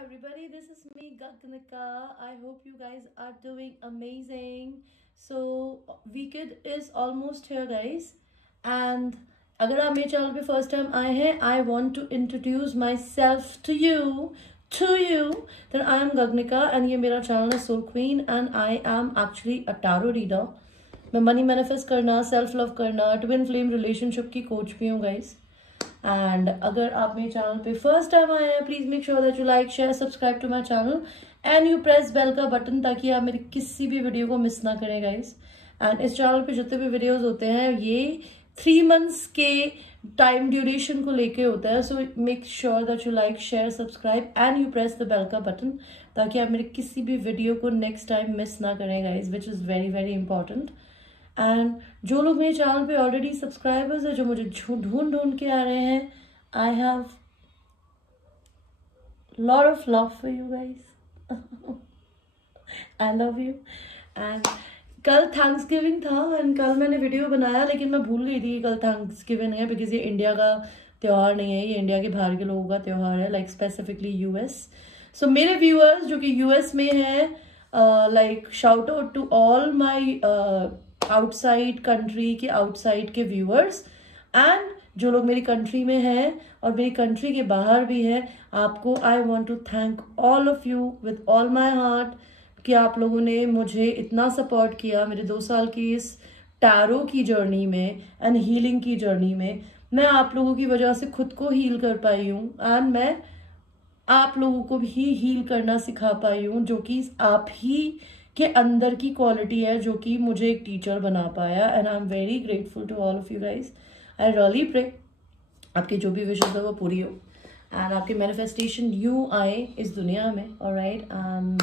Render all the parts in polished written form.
everybody, this is me Gagnika. I hope you guys are doing amazing. So weekend is almost here guys, and अगर आप मेरे channel पे first time आए हैं, I want to introduce myself to you that I am Gagnika and ये मेरा channel है Soul Queen and I am actually a tarot reader. मैं मनी मैनिफेस्ट करना, सेल्फ लव करना, ट्विन फ्लेम रिलेशनशिप की coach भी हूँ गाइस. एंड अगर आप मेरे चैनल पे फर्स्ट टाइम आए हैं, please make sure that you like, share, subscribe to my channel and you press bell का बटन ताकि आप मेरी किसी भी वीडियो को मिस ना करें गाइस. एंड इस चैनल पे जितने भी वीडियोस होते हैं ये 3 months के टाइम ड्यूरेशन को लेके होता है. So make sure that you like, share, subscribe and you press the bell का बटन ताकि आप मेरे किसी भी वीडियो को नेक्स्ट टाइम मिस ना करें guys, which is very very important. And जो लोग मेरे चैनल पे ऑलरेडी सब्सक्राइबर्स है, जो मुझे ढूंढ ढूंढ के आ रहे हैं, I have lot of love for you guys. I love you. And कल थैंक्सगिविंग था एंड कल मैंने वीडियो बनाया लेकिन मैं भूल गई थी कि कल थैंक्सगिविंग है, बिकॉज ये इंडिया का त्यौहार नहीं है, ये इंडिया के बाहर के लोगों का त्यौहार है, लाइक स्पेसिफिकली यूएस. सो मेरे व्यूअर्स जो कि यूएस में है, like shout out to all my outside country के आउटसाइड के व्यूअर्स एंड जो लोग मेरी कंट्री में हैं और मेरी कंट्री के बाहर भी है, आपको I want to thank all of you with all my heart कि आप लोगों ने मुझे इतना सपोर्ट किया मेरे 2 साल की इस टैरो की जर्नी में एंड हीलिंग की जर्नी में. मैं आप लोगों की वजह से खुद को हील कर पाई हूँ एंड मैं आप लोगों को भी हील करना सिखा पाई हूँ, जो कि आप ही के अंदर की क्वालिटी है जो कि मुझे एक टीचर बना पाया. And I am very grateful to all of you guys. I really pray आपकी जो भी विशेष है वो पूरी हो एंड आपके मैनिफेस्टेशन यूं आए इस दुनिया में. ऑलराइट. एंड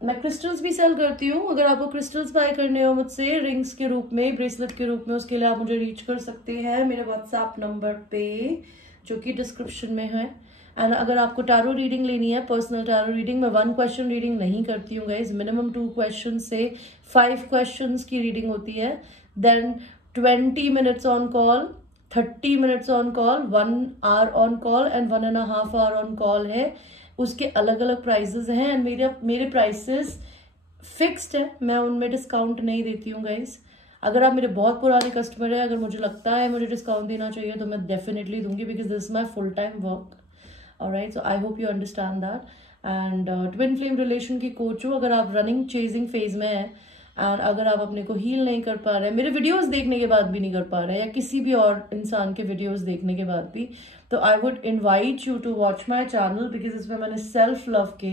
मैं क्रिस्टल्स भी सेल करती हूँ. अगर आपको क्रिस्टल्स बाय करने हो मुझसे रिंग्स के रूप में, ब्रेसलेट के रूप में, उसके लिए आप मुझे रीच कर सकते हैं मेरे व्हाट्सएप नंबर पे जो कि डिस्क्रिप्शन में है. एंड अगर आपको टैरो रीडिंग लेनी है, पर्सनल टैरो रीडिंग, मैं 1 क्वेश्चन रीडिंग नहीं करती हूँ गाइज. मिनिमम 2 क्वेश्चन से 5 क्वेश्चंस की रीडिंग होती है. Then 20 minutes on call, 30 minutes on call, 1 hour on call and 1.5 hour on call है. उसके अलग अलग प्राइसेस हैं एंड मेरे प्राइसेस फिक्स्ड है, मैं उनमें डिस्काउंट नहीं देती हूँ गाइज. अगर आप मेरे बहुत पुराने कस्टमर हैं, अगर मुझे लगता है मुझे डिस्काउंट देना चाहिए तो मैं डेफिनेटली दूंगी, because this is my full time work. Alright. So I hope you understand that. And twin flame relation की कोच हूँ. अगर आप रनिंग चेजिंग फेज में हैं एंड अगर आप अपने को हील नहीं कर पा रहे हैं, मेरे वीडियोस देखने के बाद भी नहीं कर पा रहे हैं, या किसी भी और इंसान के वीडियोस देखने के बाद भी, तो I would invite you to watch my channel, because इसमें मैंने सेल्फ लव के,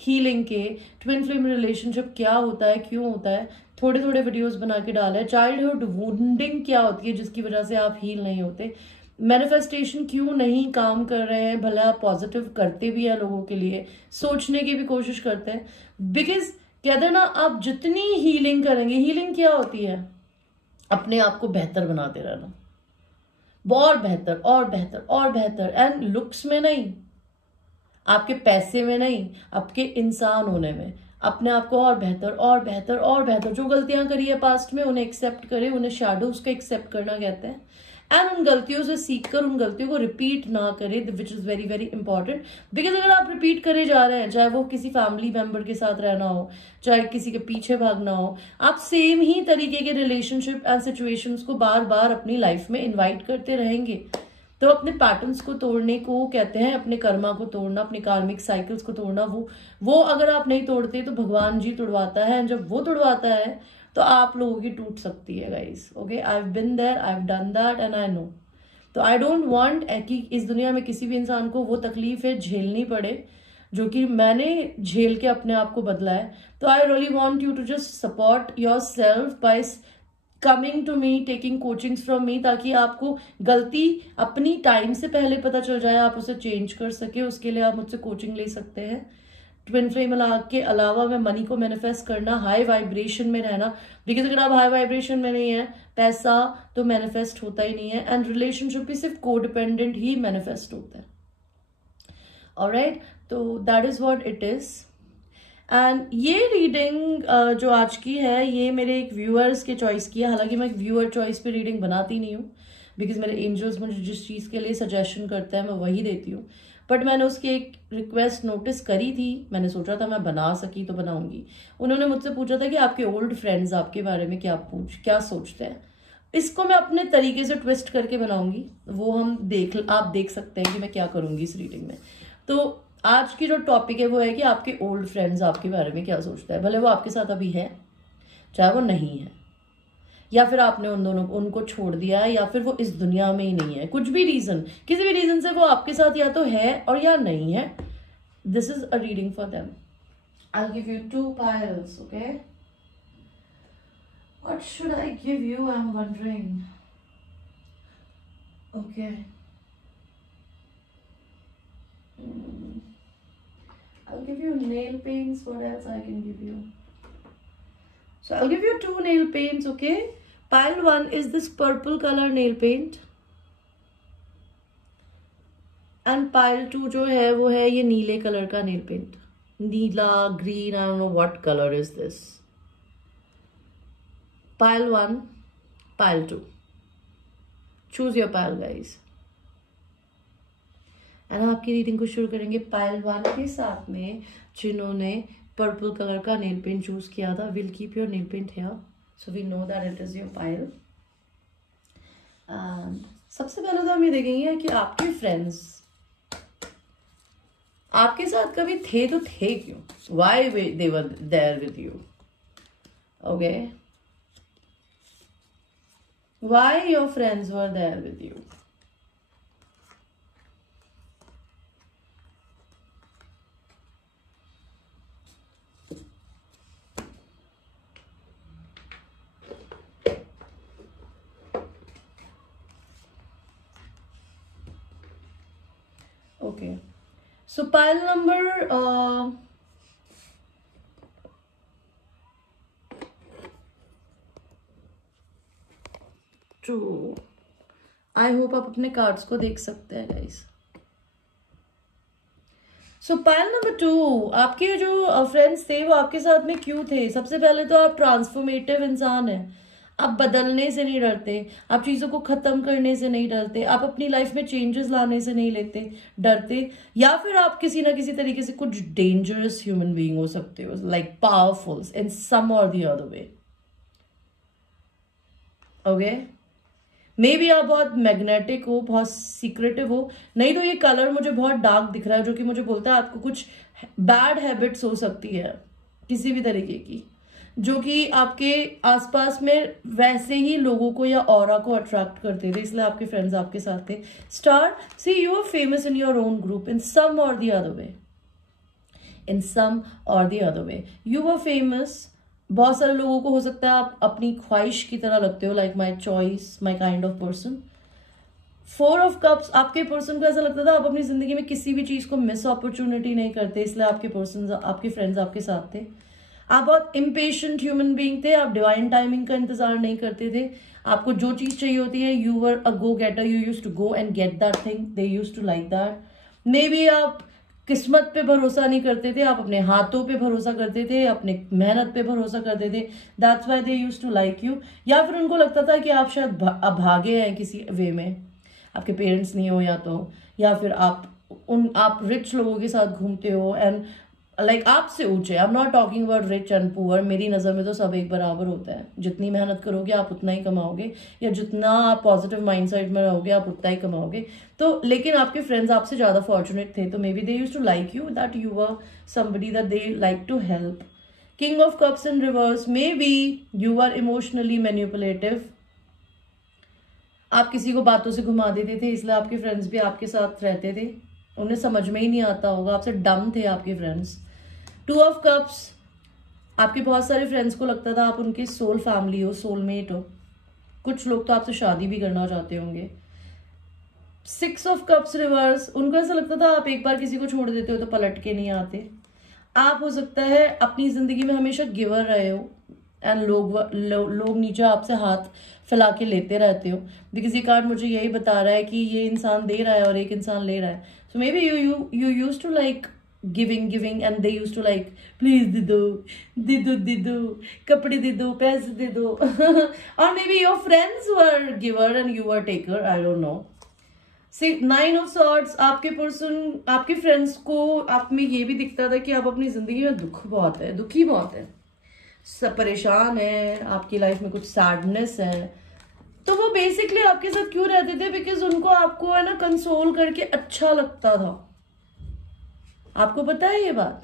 हीलिंग के, ट्विन फ्लेम रिलेशनशिप क्या होता है, क्यों होता है, थोड़े थोड़े वीडियोस बना के डाले. चाइल्डहुड वुंडिंग क्या होती है जिसकी वजह से आप हील नहीं होते, मैनिफेस्टेशन क्यों नहीं काम कर रहे हैं, भले आप पॉजिटिव करते भी है लोगों के लिए, सोचने की भी कोशिश करते हैं, बिकॉज कहते हैं ना आप जितनी हीलिंग करेंगे, हीलिंग क्या होती है, अपने आप को बेहतर बनाते रहना, और बेहतर और बेहतर और बेहतर. एंड लुक्स में नहीं, आपके पैसे में नहीं, आपके इंसान होने में, अपने आप को और बेहतर और बेहतर और बेहतर. जो गलतियां करी है पास्ट में उन्हें एक्सेप्ट करें, उन्हें शैडोज का एक्सेप्ट करना कहते हैं. एंड उन गलतियों से सीखकर उन गलतियों को रिपीट ना करें, which is very very important. Because अगर आप रिपीट करे जा रहे हैं, चाहे वो किसी फैमिली मेंबर के साथ रहना हो, चाहे किसी के पीछे भागना हो, आप सेम ही तरीके के रिलेशनशिप एंड सिचुएशंस को बार बार अपनी लाइफ में इन्वाइट करते रहेंगे, तो अपने पैटर्न्स को तोड़ने को कहते हैं, अपने कर्मा को तोड़ना, अपने कार्मिक साइकिल्स को तोड़ना. वो अगर आप नहीं तोड़ते तो भगवान जी तोड़वाता है, एंड जब वो तोड़वाता है तो आप लोगों की टूट सकती है guys. Okay, I have been there, I have done that and I know. तो आई डोंट वांट कि इस दुनिया में किसी भी इंसान को वो तकलीफें झेलनी पड़े जो कि मैंने झेल के अपने आप को बदला है. तो I really want you to just support yourself by coming to me, taking coachings from me, ताकि आपको गलती अपनी टाइम से पहले पता चल जाए, आप उसे चेंज कर सके. उसके लिए आप मुझसे कोचिंग ले सकते हैं. ट्विन फ्लेम के अलावा मैं मनी को मैनिफेस्ट करना, हाई वाइब्रेशन में रहना, बिकॉज अगर आप हाई वाइब्रेशन में नहीं है, पैसा तो मैनिफेस्ट होता ही नहीं है. एंड रिलेशनशिप भी सिर्फ कोडिपेंडेंट ही मैनिफेस्ट होता है. ऑलराइट. तो that is what it is. And ये रीडिंग जो आज की है ये मेरे एक व्यूअर्स के चॉइस की है. हालांकि मैं एक व्यूअर चॉइस पे रीडिंग बनाती नहीं हूँ, बिकॉज मेरे एंजल्स मुझे जिस चीज़ के लिए सजेशन करते हैं मैं वही देती हूँ। बट मैंने उसकी एक रिक्वेस्ट नोटिस करी थी, मैंने सोचा था मैं बना सकी तो बनाऊंगी। उन्होंने मुझसे पूछा था कि आपके ओल्ड फ्रेंड्स आपके बारे में क्या सोचते हैं। इसको मैं अपने तरीके से ट्विस्ट करके बनाऊंगी, वो आप देख सकते हैं कि मैं क्या करूंगी इस रीडिंग में। तो आज की जो टॉपिक है वो है कि आपके ओल्ड फ्रेंड्स आपके बारे में क्या सोचते हैं, भले वो आपके साथ अभी है चाहे वो नहीं है, या फिर आपने उनको छोड़ दिया है, या फिर वो इस दुनिया में ही नहीं है। कुछ भी रीजन, किसी भी रीजन से वो आपके साथ या तो है और या नहीं है। This is a reading for them. I give you 2 piles, okay? What should I give you? I'm wondering. Okay. I'll give you nail paints. What else I can give you? So I'll give you 2 nail paints, okay? Pile 1 is this purple color nail paint. And pile 2 जो है वो है ये नीले colour का nail paint. Neela, green, I don't know what color is this. Pile 1, pile 2. Choose your pile, guys. And आपकी reading को शुरू करेंगे पाइल 1 के साथ में, जिन्होंने पर्पल कलर का नेल पेंट चूज किया था। Will keep your nail paint here so we know that it is your pile. And सबसे पहले तो हम ये देखेंगे कि आपके फ्रेंड्स आपके साथ कभी थे तो थे क्यों, why they were there with you, okay? Why your friends were there with you? Okay, so pile number 2. I hope आप अपने कार्ड्स को देख सकते हैं गाइस। सो पाइल नंबर 2, आपके जो फ्रेंड्स थे वो आपके साथ में क्यों थे? सबसे पहले तो आप ट्रांसफॉर्मेटिव इंसान हैं, आप बदलने से नहीं डरते, आप चीज़ों को ख़त्म करने से नहीं डरते, आप अपनी लाइफ में चेंजेस लाने से नहीं डरते, या फिर आप किसी ना किसी तरीके से कुछ डेंजरस ह्यूमन बीइंग हो सकते हो, like powerful in some or the other way, okay? May be आप बहुत मैग्नेटिक हो, बहुत सीक्रेटिव हो, नहीं तो ये कलर मुझे बहुत डार्क दिख रहा है, जो कि मुझे बोलता है आपको कुछ बैड हैबिट्स हो सकती है किसी भी तरीके की, जो कि आपके आसपास में वैसे ही लोगों को या ऑरा को अट्रैक्ट करते थे, इसलिए आपके फ्रेंड्स आपके साथ थे। Star, see you are famous in your own group in some or the other way, in some or the other way you are famous. बहुत सारे लोगों को हो सकता है आप अपनी ख्वाहिश की तरह लगते हो, like my choice, my kind of person. 4 of cups, आपके पर्सन को ऐसा लगता था आप अपनी जिंदगी में किसी भी चीज को मिस अपॉर्चुनिटी नहीं करते, इसलिए आपके फ्रेंड्स आपके साथ थे। आप बहुत इम्पेशेंट ह्यूमन बीइंग थे, आप डिवाइन टाइमिंग का इंतजार नहीं करते थे, आपको जो चीज चाहिए होती है you were a go getter, you used to go and get that thing, they used to like that. May be आप किस्मत पे भरोसा नहीं करते थे, आप अपने हाथों पे भरोसा करते थे, अपने मेहनत पे भरोसा करते थे, that's why they used to like you. या फिर उनको लगता था कि आप शायद अभागे हैं किसी वे में, आपके पेरेंट्स नहीं हो या फिर आप रिच लोगों के साथ घूमते हो एंड लाइक आपसे ऊंचे। I am not talking about rich and poor, मेरी नज़र में तो सब एक बराबर होता है, जितनी मेहनत करोगे आप उतना ही कमाओगे, या जितना आप पॉजिटिव माइंडसेट में रहोगे आप उतना ही कमाओगे। तो लेकिन आपके फ्रेंड्स आपसे ज़्यादा फॉर्चुनेट थे, तो मे be they used to like you, that you were somebody that they like to help. King of cups in reverse, may B you are emotionally manipulative, आप किसी को बातों से घुमा देते थे, इसलिए आपके फ्रेंड्स भी आपके साथ रहते थे, उन्हें समझ में ही नहीं आता होगा, आपसे डम थे आपके फ्रेंड्स। 2 ऑफ कप्स, आपके बहुत सारे फ्रेंड्स को लगता था आप उनकी सोल फैमिली हो, सोलमेट हो, कुछ लोग तो आपसे शादी भी करना चाहते होंगे। 6 ऑफ कप्स रिवर्स, उनको ऐसा लगता था आप एक बार किसी को छोड़ देते हो तो पलट के नहीं आते। आप हो सकता है अपनी जिंदगी में हमेशा गिवर रहे हो एंड लोग नीचे आपसे हाथ फैला के लेते रहते हो, बिकॉज ये कार्ड मुझे यही बता रहा है कि ये इंसान दे रहा है और एक इंसान ले रहा है। So may be you used to like giving and they use to like please दे दो कपड़े दे दो, पैसे दे दो और maybe your friends were giver and you were taker, I don't know. 9 of swords, आपके पर्सन, आपके फ्रेंड्स को आप में ये भी दिखता था कि आप अपनी जिंदगी में दुखी बहुत है, सब परेशान है, आपकी लाइफ में कुछ सैडनेस है। तो वो बेसिकली आपके साथ क्यों रहते थे? बिकॉज उनको आपको है ना कंसोल करके अच्छा लगता था। आपको पता है ये बात?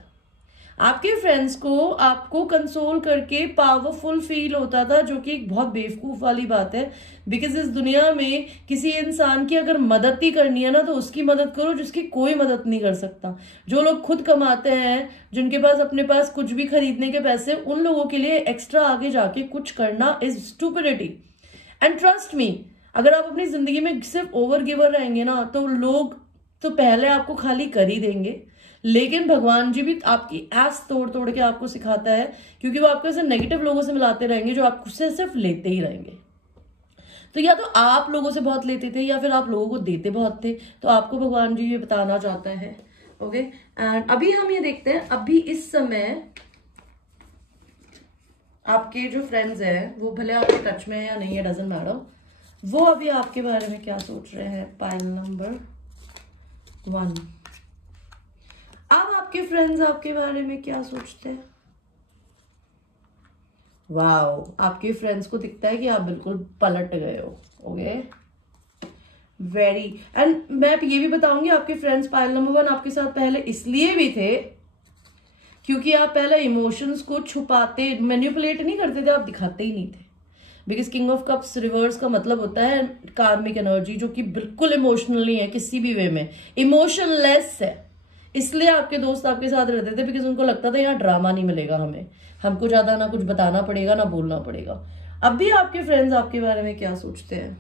आपके फ्रेंड्स को आपको कंसोल करके पावरफुल फील होता था, जो कि एक बहुत बेवकूफ वाली बात है। बिकॉज इस दुनिया में किसी इंसान की अगर मदद ही करनी है ना, तो उसकी मदद करो जिसकी कोई मदद नहीं कर सकता। जो लोग खुद कमाते हैं, जिनके पास अपने पास कुछ भी खरीदने के पैसे, उन लोगों के लिए एक्स्ट्रा आगे जाके कुछ करना is stupidity. And trust me, अगर आप अपनी जिंदगी में सिर्फ ओवर गिवर रहेंगे ना, तो लोग तो पहले आपको खाली कर ही देंगे, लेकिन भगवान जी भी आपकी ऐस तोड़ तोड़ के आपको सिखाता है, क्योंकि वो आपको ऐसे नेगेटिव लोगों से मिलाते रहेंगे जो आपसे सिर्फ लेते ही रहेंगे। तो या तो आप लोगों से बहुत लेते थे या फिर आप लोगों को देते बहुत थे। तो आपको भगवान जी ये बताना चाहता है। ओके, एंड अभी हम ये देखते हैं, अभी इस समय आपके जो फ्रेंड्स हैं, वो भले आपके टच में है या नहीं है, डजंट मैटर, वो अभी आपके बारे में क्या सोच रहे हैं। Pile number 1। अब आपके फ्रेंड्स आपके बारे में क्या सोचते हैं? वाओ, आपके फ्रेंड्स को दिखता है कि आप बिल्कुल पलट गए हो। ओके, वेरी, एंड मैं ये भी बताऊंगी, आपके फ्रेंड्स पाइल नंबर 1 आपके साथ पहले इसलिए भी थे क्योंकि आप पहले इमोशंस को छुपाते, मैनिपुलेट नहीं करते थे, आप दिखाते ही नहीं थे। Because king of cups reverse का मतलब होता है कार्मिक एनर्जी, जो कि बिल्कुल इमोशनल नहीं है किसी भी वे में, इमोशनलेस है। इसलिए आपके दोस्त आपके साथ रहते थे, बिकॉज उनको लगता था यहाँ ड्रामा नहीं मिलेगा, हमको ज्यादा ना कुछ बताना पड़ेगा ना बोलना पड़ेगा। अब भी आपके फ्रेंड्स आपके बारे में क्या सोचते हैं?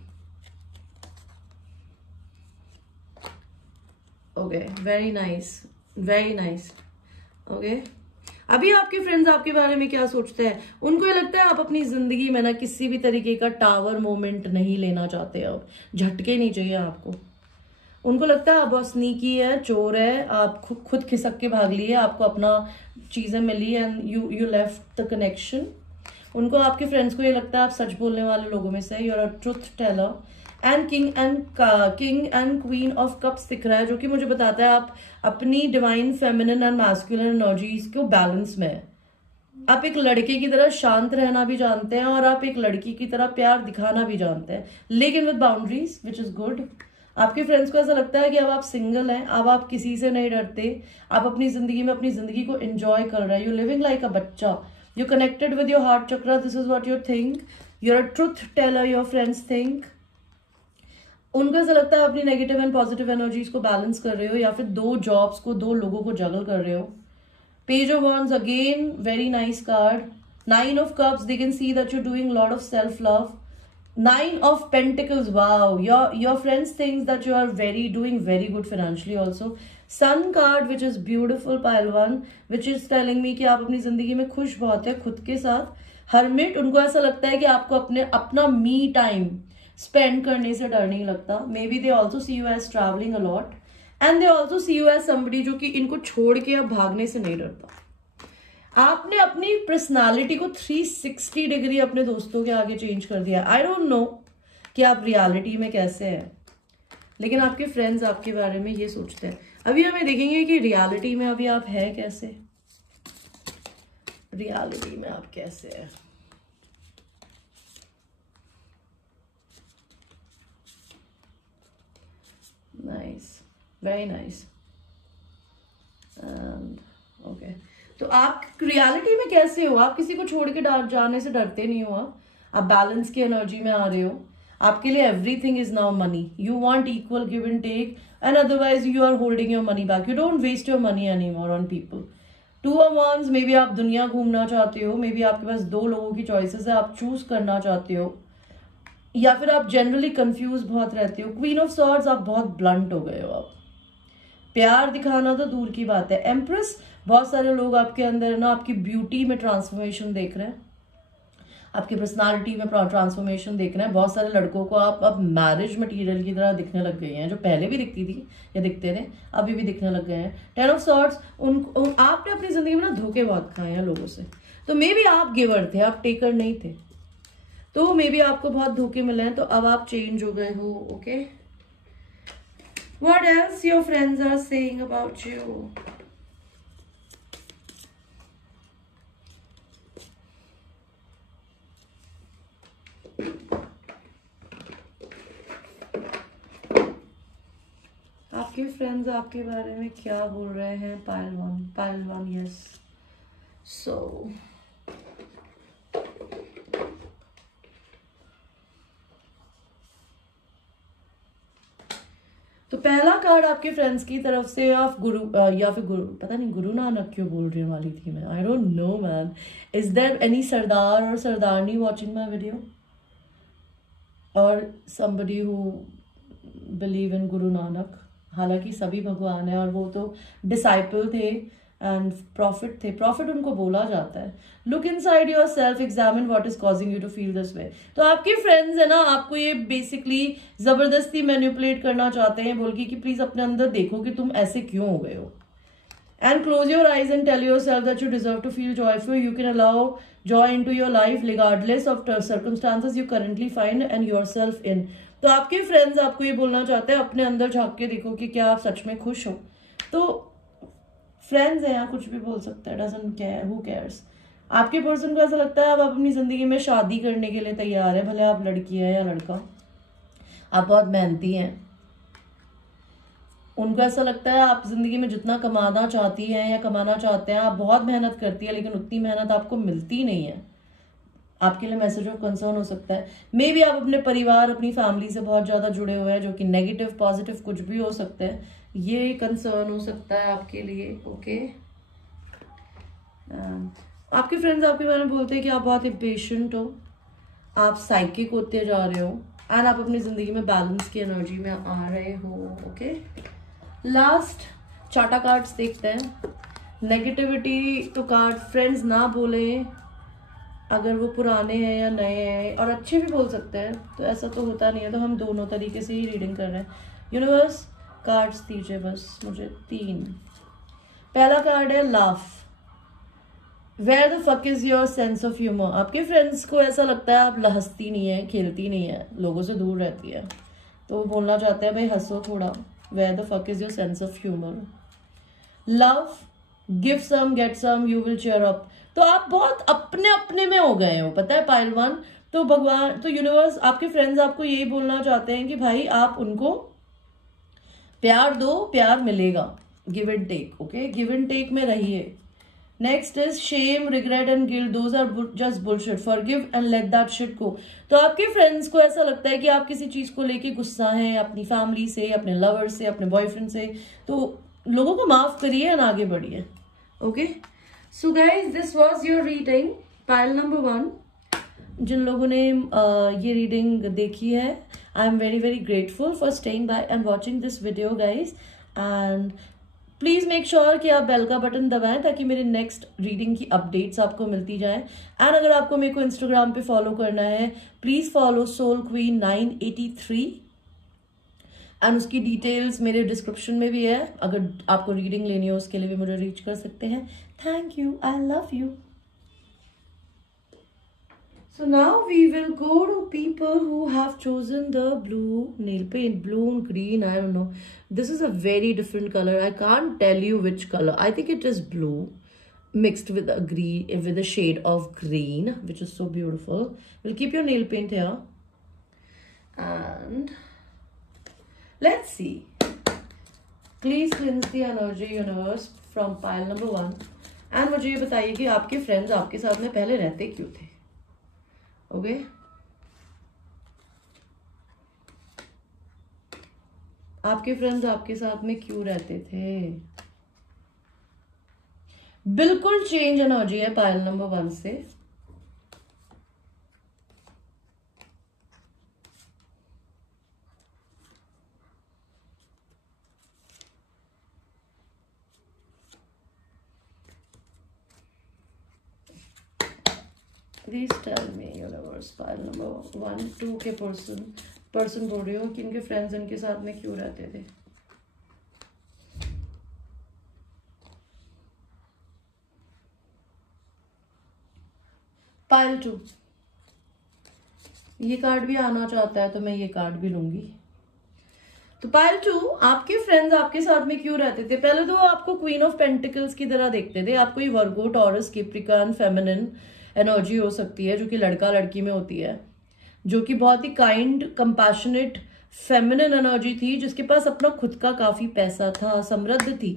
Okay, very nice, very nice. Okay, अभी आपके फ्रेंड्स आपके बारे में क्या सोचते हैं? उनको ये लगता है आप अपनी जिंदगी में ना किसी भी तरीके का टावर मोमेंट नहीं लेना चाहते, अब झटके नहीं चाहिए आपको। उनको लगता है आप बहुत स्नीकी है, चोर है, आप खुद खिसक के भाग लिए, आपको अपना चीजें मिली and you left the connection. उनको, आपके फ्रेंड्स को ये लगता है आप सच बोलने वाले लोगों में से, you are a truth teller. And king and queen of cups दिख रहा है, जो कि मुझे बताता है आप अपनी divine feminine and masculine energies को बैलेंस में है। आप एक लड़के की तरह शांत रहना भी जानते हैं और आप एक लड़की की तरह प्यार दिखाना भी जानते हैं, लेकिन with boundaries, which is good. आपके फ्रेंड्स को ऐसा लगता है कि अब आप सिंगल हैं, अब आप किसी से नहीं डरते, आप अपनी जिंदगी में अपनी जिंदगी को एंजॉय कर रहे हैं, यू लिविंग लाइक अ बच्चा, you connected with your heart chakra, this is what you think, you are a truth teller, your friends think. उनको ऐसा लगता है अपनी नेगेटिव एंड पॉजिटिव एनर्जीज को बैलेंस कर रहे हो, या फिर 2 जॉब्स को, 2 लोगों को जगल कर रहे हो। Page of wands, again very nice card. 9 of cups, they can see that you doing lot of self love. 9 of Pentacles, wow, your friends thinks that you are doing very good financially also. Sun card, which is beautiful, pile 1, which is telling me कि आप अपनी जिंदगी में खुश बहुत है खुद के साथ। Hermit, उनको ऐसा लगता है कि आपको अपना मी टाइम स्पेंड करने से डर नहीं लगता। May be they also see you as travelling a lot and they also see you as somebody जो कि इनको छोड़ के अब भागने से नहीं डरता। आपने अपनी पर्सनालिटी को 360 डिग्री अपने दोस्तों के आगे चेंज कर दिया। आई डोंट नो कि आप रियलिटी में कैसे हैं, लेकिन आपके फ्रेंड्स आपके बारे में ये सोचते हैं। अभी हमें देखेंगे कि रियलिटी में अभी आप है कैसे, रियलिटी में आप कैसे हैं। Nice, very nice. ओके, तो आप रियलिटी में कैसे हो? आप किसी को छोड़ के जाने से डरते नहीं हो, आप बैलेंस की एनर्जी में आ रहे हो। आपके लिए everything is now money, you want equal give and take, and otherwise you are holding your money back, you don't waste your money any more on people. 2 of wands, may be आप दुनिया घूमना चाहते हो, may be आपके पास 2 लोगों की choices है, आप चूज करना चाहते हो, या फिर आप जनरली कंफ्यूज बहुत रहते हो। क्वीन ऑफ सॉर्ड्स, आप बहुत ब्लंट हो गए हो, आप प्यार दिखाना तो दूर की बात है। एम्प्रेस, बहुत सारे लोग आपके अंदर ना आपकी ब्यूटी में ट्रांसफॉर्मेशन देख रहे हैं। आपकी पर्सनालिटी में ट्रांसफॉर्मेशन देखना है। बहुत सारे लड़कों को आप अब मैरिज मटेरियल की तरह दिखने लग गए हैं, जो पहले भी दिखती थी या दिखते थे अभी भी दिखने लग गए हैं। 10 ऑफ सॉर्ड्स, आपने अपनी जिंदगी में ना धोखे बहुत खाए हैं लोगों से। तो मे बी आप गिवर थे, आप टेकर नहीं थे, तो मे बी आपको बहुत धोखे मिले हैं, तो अब आप चेंज हो गए हो। Okay, what else your friends are saying about you? आपके फ्रेंड्स आपके बारे में क्या बोल रहे हैं? Pile one, yes. सो तो पहला कार्ड आपके फ्रेंड्स की तरफ से ऑफ गुरु या फिर गुरु, पता नहीं गुरु नानक क्यों बोलने वाली थी मैं, I don't know man. Is there any sardar or sardarni watching my video or somebody who believe in Guru Nanak? हालांकि सभी भगवान है और वो तो डिसाइपल थे एंड प्रॉफिट थे, प्रॉफिट उनको बोला जाता है। Look inside yourself, examine what is causing you to feel this way. तो आपके फ्रेंड्स है ना, आपको ये बेसिकली जबरदस्ती मैनिपुलेट करना चाहते हैं बोल के कि प्लीज अपने अंदर देखो कि तुम ऐसे क्यों हो गए हो। And close your eyes and tell yourself that you deserve to feel joyful. You can allow joy into your life regardless of the circumstances you currently find and yourself in. तो आपके फ्रेंड्स आपको ये बोलना चाहते हैं अपने अंदर झांक के देखो कि क्या आप सच में खुश हो। तो फ्रेंड्स है, यहाँ कुछ भी बोल सकते हैं, डजंट केयर, हु केयर्स। आपके पर्सन को ऐसा लगता है अब आप अपनी जिंदगी में शादी करने के लिए तैयार है, भले आप लड़की है या लड़का। आप बहुत मेहनती हैं, उनको ऐसा लगता है आप जिंदगी में जितना कमाना चाहती हैं या कमाना चाहते हैं, आप बहुत मेहनत करती है लेकिन उतनी मेहनत आपको मिलती नहीं है। आपके लिए मैसेज ऑफ कंसर्न हो सकता है। मे बी आप अपने परिवार, अपनी फैमिली से बहुत ज्यादा जुड़े हुए हैं, जो कि नेगेटिव पॉजिटिव कुछ भी हो सकता है, ये कंसर्न हो सकता है आपके लिए। ओके, आपके फ्रेंड्स आपके बारे में बोलते हैं कि आप बहुत इम्पेशेंट हो, आप साइकिक होते जा रहे हो एंड आप अपनी जिंदगी में बैलेंस की एनर्जी में आ रहे हो। ओके, लास्ट चार्टा कार्ड्स देखते हैं। नेगेटिविटी तो कार्ड फ्रेंड्स ना बोले अगर वो पुराने हैं या नए हैं, और अच्छे भी बोल सकते हैं, तो ऐसा तो होता नहीं है, तो हम दोनों तरीके से ही रीडिंग कर रहे हैं। यूनिवर्स कार्ड्स दीजिए बस मुझे 3। पहला कार्ड है laugh. Where the fuck is your sense of humour. आपके फ्रेंड्स को ऐसा लगता है आप हंसती नहीं है, खेलती नहीं है, लोगों से दूर रहती है, तो वो बोलना चाहते हैं भाई हंसो थोड़ा। Where the fuck is your sense of humor? Love, give some, get some, you will cheer up. तो आप बहुत अपने अपने में हो गए हो, पता है पाइल वन। तो भगवान, तो यूनिवर्स, आपके फ्रेंड्स आपको यही बोलना चाहते हैं कि भाई आप उनको प्यार दो, प्यार मिलेगा। Give and take. Okay, give and take में रहिए। Next is shame, regret and guilt, those are just bullshit, forgive and let that shit go. तो आपके फ्रेंड्स को ऐसा लगता है कि आप किसी चीज को लेके गुस्सा हैं, अपनी फैमिली से, अपने लवर से, अपने बॉयफ्रेंड से, तो लोगों को माफ करिए एंड आगे बढ़िए। Okay, so guys this was your reading pile number 1। जिन लोगों ने ये रीडिंग देखी है, I am very very grateful for staying by and watching this video guys. And please make sure कि आप बेल का बटन दबाएं ताकि मेरे नेक्स्ट रीडिंग की अपडेट्स आपको मिलती जाएं। एंड अगर आपको मेरे को इंस्टाग्राम पे फॉलो करना है, please follow soul queen 983 and उसकी डिटेल्स मेरे डिस्क्रिप्शन में भी है। अगर आपको रीडिंग लेनी हो उसके लिए भी मुझे रीच कर सकते हैं। Thank you, I love you. So now we will go to people who have chosen the blue nail paint, blue and green, I don't know. This is a very different color. I can't tell you which color. I think it is blue mixed with a green, with a shade of green, which is so beautiful. We'll keep your nail paint here. And let's see. Please cleanse the energy universe from pile number 1. And मुझे ये बताइए कि आपके friends आपके साथ में पहले रहते क्यों थे? ओके, आपके फ्रेंड्स आपके साथ में क्यों रहते थे? बिल्कुल चेंज एनर्जी है पाइल नंबर 1 से। Please tell me universe, pile number 1 2 के पर्सन बोल रही हो कि इनके फ्रेंड्स इनके साथ में क्यों रहते थे। पाइल 2, ये कार्ड भी आना चाहता है तो मैं ये कार्ड भी लूंगी। तो पाइल 2, आपके फ्रेंड्स आपके साथ में क्यों रहते थे? पहले तो वो आपको क्वीन ऑफ पेंटिकल्स की तरह देखते थे। आपको ये वर्गो, टॉरस, कैप्रिकॉर्न, फेमिनिन एनर्जी हो सकती है जो कि लड़का लड़की में होती है, जो कि बहुत ही काइंड, कंपैशनेट, फेमिनिन एनर्जी थी, जिसके पास अपना खुद का काफी पैसा था, समृद्ध थी।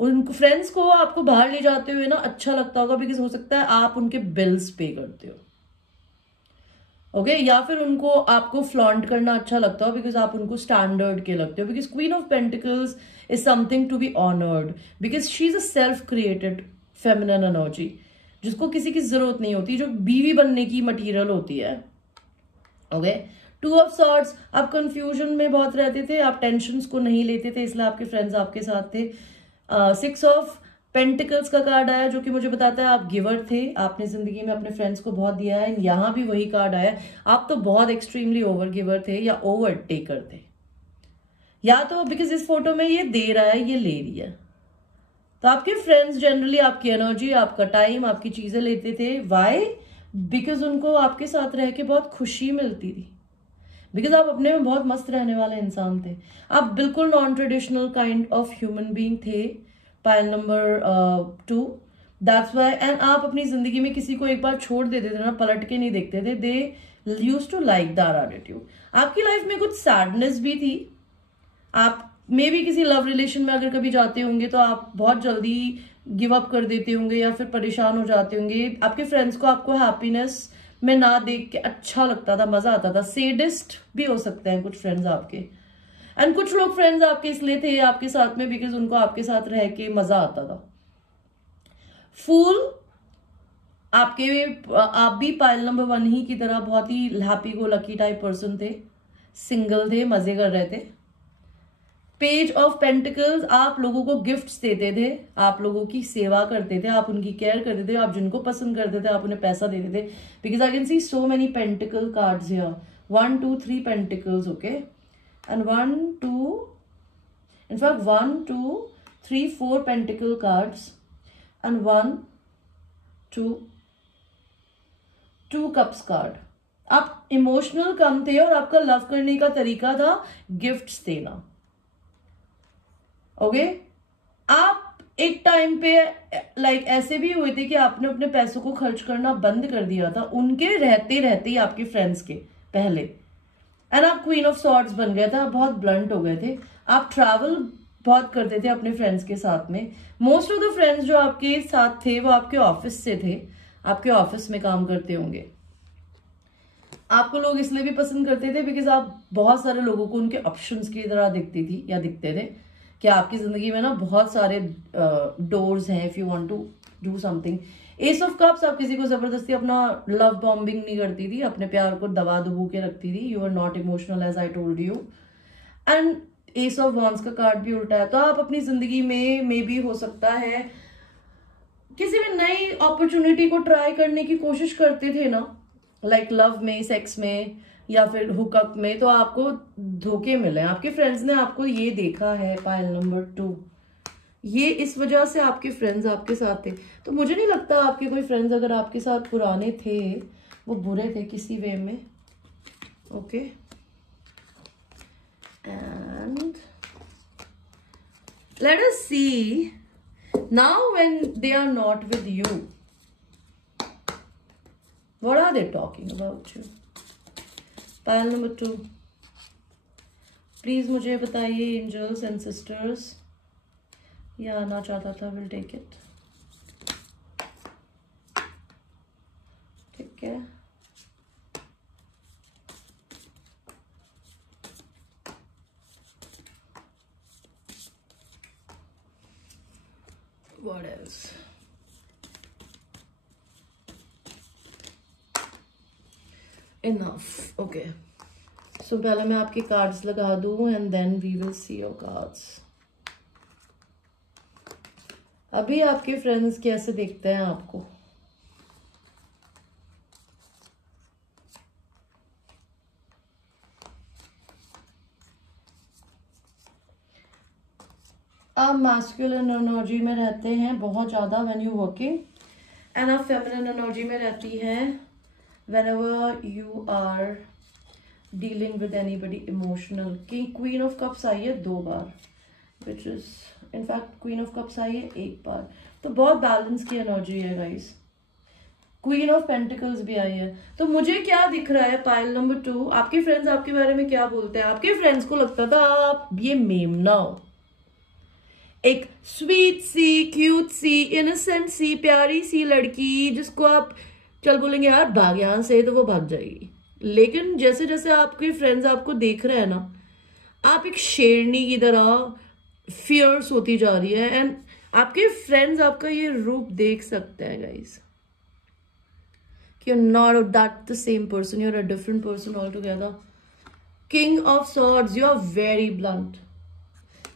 उन फ्रेंड्स को आपको बाहर ले जाते हुए ना अच्छा लगता होगा, बिकॉज हो सकता है आप उनके बिल्स पे करते हो, ओके या फिर उनको आपको फ्लॉन्ट करना अच्छा लगता हो बिकॉज आप उनको स्टैंडर्ड के लगते हो। Because queen of pentacles is something to be honoured, because she is a self created feminine energy, जिसको किसी की जरूरत नहीं होती, जो बीवी बनने की मटीरियल होती है। ओके, 2 ऑफ सॉर्ड्स, आप कंफ्यूजन में बहुत रहते थे, आप टेंशन को नहीं लेते थे, इसलिए आपके फ्रेंड्स आपके साथ थे। 6 ऑफ पेंटिकल्स का कार्ड आया जो कि मुझे बताता है आप गिवर थे, आपने जिंदगी में अपने फ्रेंड्स को बहुत दिया है। यहां भी वही कार्ड आया, आप तो बहुत एक्सट्रीमली ओवर गिवर थे या ओवर टेकर थे, या तो बिकॉज इस फोटो में ये दे रहा है, ये ले रही है। तो आपके फ्रेंड्स जनरली आपकी एनर्जी, आपका टाइम, आपकी चीजें लेते थे। वाई? बिकॉज उनको आपके साथ रह के बहुत खुशी मिलती थी, बिकॉज आप अपने में बहुत मस्त रहने वाले इंसान थे। आप बिल्कुल non traditional kind of human being थे। Pile number 2, that's why. And आप अपनी जिंदगी में किसी को एक बार छोड़ देते थे ना, पलट के नहीं देखते थे। They used to like that attitude. आपकी लाइफ में कुछ सैडनेस भी थी। आप मे भी किसी लव रिलेशन में अगर कभी जाते होंगे तो आप बहुत जल्दी गिव अप कर देते होंगे या फिर परेशान हो जाते होंगे। आपके फ्रेंड्स को आपको हैप्पीनेस में ना देख के अच्छा लगता था, मजा आता था। सेडिस्ट भी हो सकते हैं कुछ फ्रेंड्स आपके, एंड कुछ लोग फ्रेंड्स आपके इसलिए थे आपके साथ में बिकॉज उनको आपके साथ रह के मजा आता था। फूल, आप भी पाइल नंबर 1 ही की तरह बहुत ही happy go lucky type person थे, सिंगल थे, मजे कर रहे थे। पेज ऑफ पेंटिकल्स, आप लोगों को गिफ्ट्स देते थे, आप लोगों की सेवा करते थे, आप उनकी केयर करते थे, आप जिनको पसंद करते थे आप उन्हें पैसा देते थे। Because I can see so many pentacle cards here, 1 2 3 pentacles, okay, and 1 2, in fact 1 2 3 4 pentacle cards and 1 2 cups card. आप इमोशनल कम थे और आपका लव करने का तरीका था गिफ्ट्स देना, ओके। आप एक टाइम पे लाइक ऐसे भी हुए थे कि आपने अपने पैसों को खर्च करना बंद कर दिया था उनके रहते रहते ही, आपके फ्रेंड्स के पहले, एंड आप क्वीन ऑफ सॉर्ड्स बन गए थे, आप बहुत ब्लंट हो गए थे। आप ट्रैवल बहुत करते थे अपने फ्रेंड्स के साथ में। मोस्ट ऑफ द फ्रेंड्स जो आपके साथ थे वो आपके ऑफिस से थे, आपके ऑफिस में काम करते होंगे। आपको लोग इसलिए भी पसंद करते थे बिकॉज आप बहुत सारे लोगों को उनके ऑप्शंस की तरह दिखती थी या दिखते थे, कि आपकी जिंदगी में ना बहुत सारे डोर्स हैं if you want to do something. Ace of cups, आप किसी को जबरदस्ती अपना लव बॉम्बिंग नहीं करती थी, अपने प्यार को दबा दुबू के रखती थी। You are not emotional as I told you. And ace of wands का कार्ड भी उल्टा है। तो आप अपनी जिंदगी में मे भी हो सकता है किसी भी नई अपॉर्चुनिटी को ट्राई करने की कोशिश करते थे ना, लाइक लव में, सेक्स में या फिर हुकअप में, तो आपको धोखे मिले। आपके फ्रेंड्स ने आपको ये देखा है। पाइल नंबर 2, ये इस वजह से आपके फ्रेंड्स आपके साथ थे। तो मुझे नहीं लगता आपके कोई फ्रेंड्स अगर आपके साथ पुराने थे वो बुरे थे किसी वे में, okay. And let us see now when they are not with you, what are they talking about you. Pile number 2, please मुझे बताइए एंजल्स एंड सिस्टर्स। ये आना चाहता था, विल टेक इट, ठीक है। What else? Enough. Okay. So पहले मैं आपके कार्ड्स लगा दूं and then we will see your cards. अभी आपके फ्रेंड्स कैसे देखते हैं आपको? आप मैस्कुलिन एनर्जी में रहते हैं बहुत ज़्यादा व्हेन यू वर्किंग, एंड आप फेमिनिन एनर्जी में रहती हैं whenever you are dealing with anybody emotional. की क्वीन ऑफ कप्स आई है 2 बार, which is in fact queen of cups आई है 1 बार, तो बहुत बैलेंस की एनर्जी है गाइस। क्वीन ऑफ पेंटिकल्स भी आई है। तो मुझे क्या दिख रहा है पाइल नंबर 2, आपके फ्रेंड्स आपके बारे में क्या बोलते हैं? आपके फ्रेंड्स को लगता था आप ये मेमना हो, एक स्वीट सी, क्यूट सी, इनोसेंट सी, प्यारी सी लड़की जिसको आप चल बोलेंगे यार भाग यहां से, तो वो भाग जाएगी। लेकिन जैसे जैसे आपके फ्रेंड्स आपको देख रहे हैं ना, आप एक शेरनी की तरह फियर्स होती जा रही है, एंड आपके फ्रेंड्स आपका ये रूप देख सकते हैं guys. You're not that the same person, you're a different person altogether. King of Swords, you are very blunt.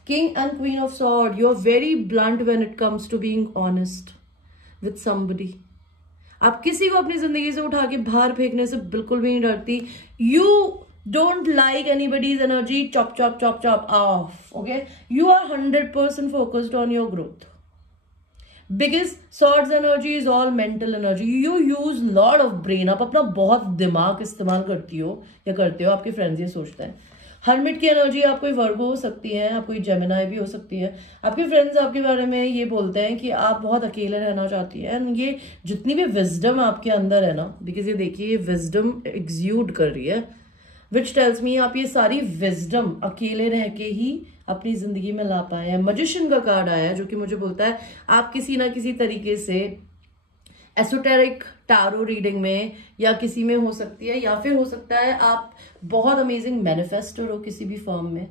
King and Queen of Swords, you are very blunt when it comes to being honest with somebody. आप किसी को अपनी जिंदगी से उठा के बाहर फेंकने से बिल्कुल भी नहीं डरती। You don't like anybody's energy, chop chop chop chop off, okay? You are 100% focused on your growth. Because swords energy is all mental energy. You use lot of brain. आप अपना बहुत दिमाग इस्तेमाल करती हो या करते हो, आपके फ्रेंड्स ये सोचते हैं। हर्मिट की एनर्जी आप कोई वर्गो हो सकती है, आप कोई जेमिनाई भी हो सकती है। आपके फ्रेंड्स आपके बारे में ये बोलते हैं कि आप बहुत अकेले रहना चाहती है, एंड ये जितनी भी विजडम आपके अंदर है ना, बिकॉज ये देखिए ये विजडम एग्ज्यूड कर रही है, विच टेल्स मी आप ये सारी विजडम अकेले रह के ही अपनी जिंदगी में ला पाए हैं। मैजिशियन का कार्ड आया है जो कि मुझे बोलता है आप किसी ना किसी तरीके से एसोटेरिक टारो रीडिंग में या किसी में हो सकती है, या फिर हो सकता है आप बहुत अमेजिंग मैनिफेस्टर हो किसी भी फॉर्म में।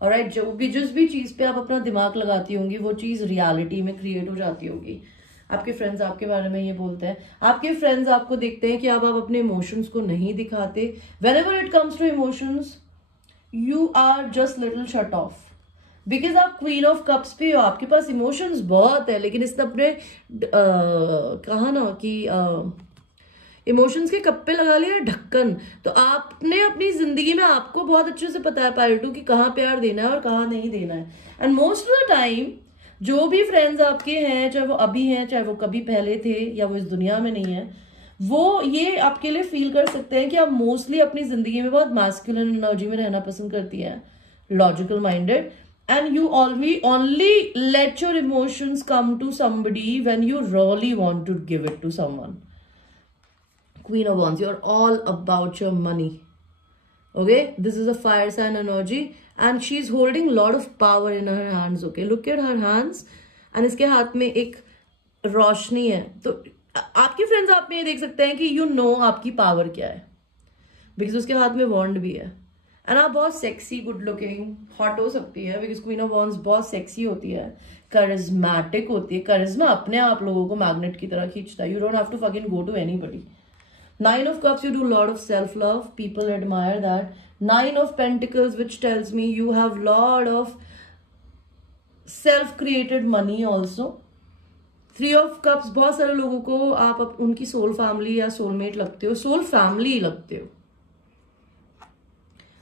ऑलराइट, जो भी जिस भी चीज पे आप अपना दिमाग लगाती होंगी वो चीज रियलिटी में क्रिएट हो जाती होगी। आपके फ्रेंड्स आपके बारे में ये बोलते हैं। आपके फ्रेंड्स आपको देखते हैं कि आप अपने इमोशंस को नहीं दिखाते। Whenever it comes to emotions you are just little shut off, because आप क्वीन ऑफ कप्स पे हो, आपके पास इमोशंस बहुत है, लेकिन इसने अपने कहा ना कि इमोशंस के कप्पे लगा लिया ढक्कन। तो आपने अपनी जिंदगी में आपको बहुत अच्छे से पता है पाइल 2 कि कहाँ प्यार देना है और कहाँ नहीं देना है। And most of the time जो भी फ्रेंड्स आपके हैं, चाहे वो अभी हैं चाहे वो कभी पहले थे या वो इस दुनिया में नहीं है, वो ये आपके लिए फील कर सकते हैं कि आप मोस्टली अपनी जिंदगी में बहुत मैस्कुलिन एनर्जी में रहना पसंद करती है, logical minded, and you only let your emotions come to somebody when you really want to give it to someone. Queen of Wands, you're all about your money, okay? This is a fire sign energy and she's holding a lot of power in her hands, okay? Look at her hands and इसके हाथ में एक रोशनी है। तो आपके friends आप में ये देख सकते हैं कि you know आपकी पावर क्या है, बिकॉज उसके हाथ में वॉन्ड भी है। एंड आप बहुत सेक्सी, गुड लुकिंग, हॉट हो सकती है, बिकॉज क्वीन ऑफ वॉन्ड्स बहुत सेक्सी होती है, करिज्मेटिक होती है। करिज्मा अपने आप लोगों को मैग्नेट की तरह खींचता है। You don't have to fucking go to anybody. 9 of Cups, you do a lot of self-love. People admire that. 9 of Pentacles, which tells me you have lot of self-created money also. 3 of Cups, बहुत सारे लोगों को आप उनकी soul family या soulmate लगते हो, soul family लगते हो।